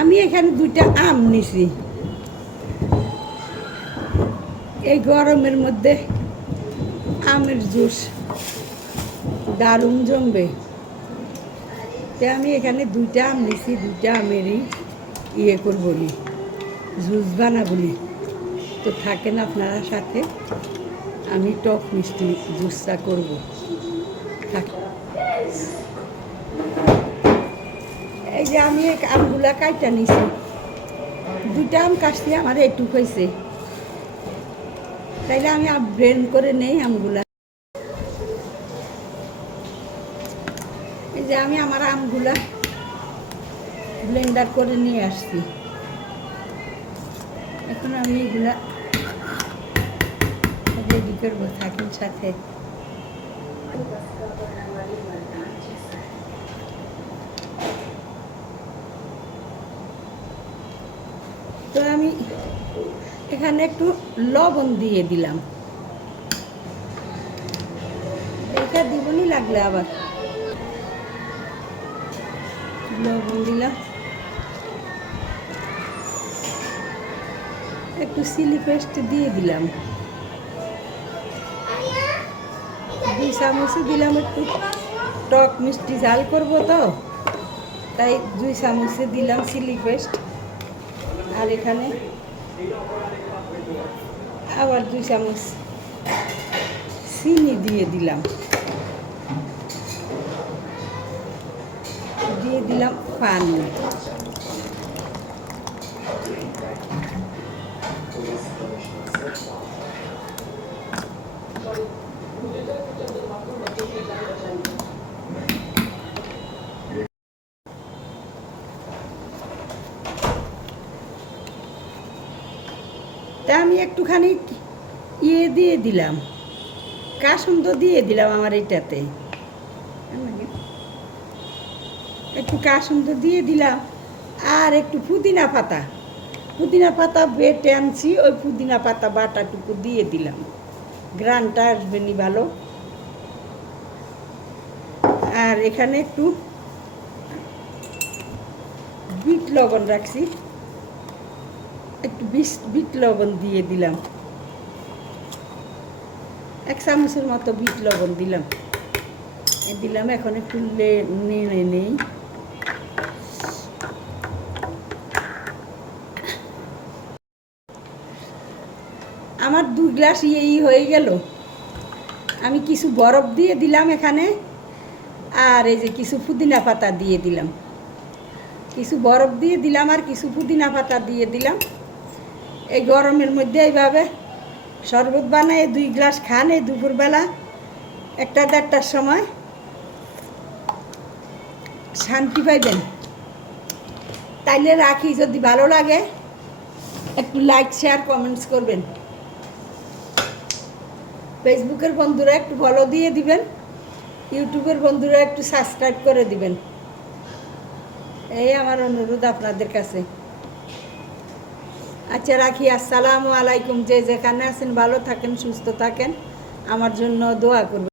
আমি এখানে দুইটা আম নিছি। এই গরমের মধ্যে আমের জুস দারুণ জমবে। তো আমি এখানে দুইটা আম নিছি, দুইটা আমেরই ইয়ে করব জুস বানাবলি তো থাকেন আপনারা সাথে, আমি টক মিষ্টি জুসটা করব। থাক। যে আমি এই আমগুলা কাইটা নিছি। দুইটা আম কাটছি, আমার এইটুক হয়েছে তাইলে আমি ব্রেন করে নেই আমগুলা। এই যে আমি আমার আমগুলা ব্লেন্ডার করে নিয়ে আসছি। এখন আমি এগুলা রেডি করব, থাকেন সাথে। তো আমি এখানে একটু লবণ দিয়ে দিলাম। এটা দিবনি লাগলে আবার। লবণ দিলাম। একটু চিলি পেস্ট দিয়ে দিলাম। দুই চামচে দিলাম একটু। টক মিষ্টি ঝাল করব তো। তাই দুই চামচে দিলাম চিলি পেস্ট। আর এখানে আবার দুই চামচ চিনি দিয়ে দিলাম। দিয়ে দিলাম পানি। তা আমি একটুখানি ইয়ে দিয়ে দিলাম। কাসুন্দ দিয়ে দিলাম আমার এটাতে। একটু কাসুন্দ দিয়ে দিলাম। আর একটু পুদিনা পাতা। পুদিনা পাতা বেটে আনছি, ওই পুদিনা পাতা বাটাটুকু দিয়ে দিলাম। গ্রানটা আসবে নি ভালো। আর এখানে একটু বিট লবণ রাখছি। একটু বিট লবণ দিয়ে দিলাম। এক চামচের মতো বিট লবণ দিলাম। দিলাম, এখন একটু নেড়ে নেই। আমার দু গ্লাস ইয়েই হয়ে গেল। আমি কিছু বরফ দিয়ে দিলাম এখানে, আর এই যে কিছু পুদিনা পাতা দিয়ে দিলাম। কিছু বরফ দিয়ে দিলাম আর কিছু পুদিনা পাতা দিয়ে দিলাম। এই গরমের মধ্যে এইভাবে শরবত বানায়, দুই গ্লাস খান এই দুপুরবেলা, একটা দেড়টার সময়। শান্তি পাইবেন। তাইলে রাখি, যদি ভালো লাগে, একটু লাইক শেয়ার কমেন্টস করবেন। ফেসবুকের বন্ধুরা একটু ফলো দিয়ে দিবেন, ইউটিউবের বন্ধুরা একটু সাবস্ক্রাইব করে দিবেন। এই আমার অনুরোধ আপনাদের কাছে। আচ্ছা রাখি। আসসালামু আলাইকুম। যে যেখানে আছেন, ভালো থাকেন, সুস্থ থাকেন। আমার জন্য দোয়া করবেন।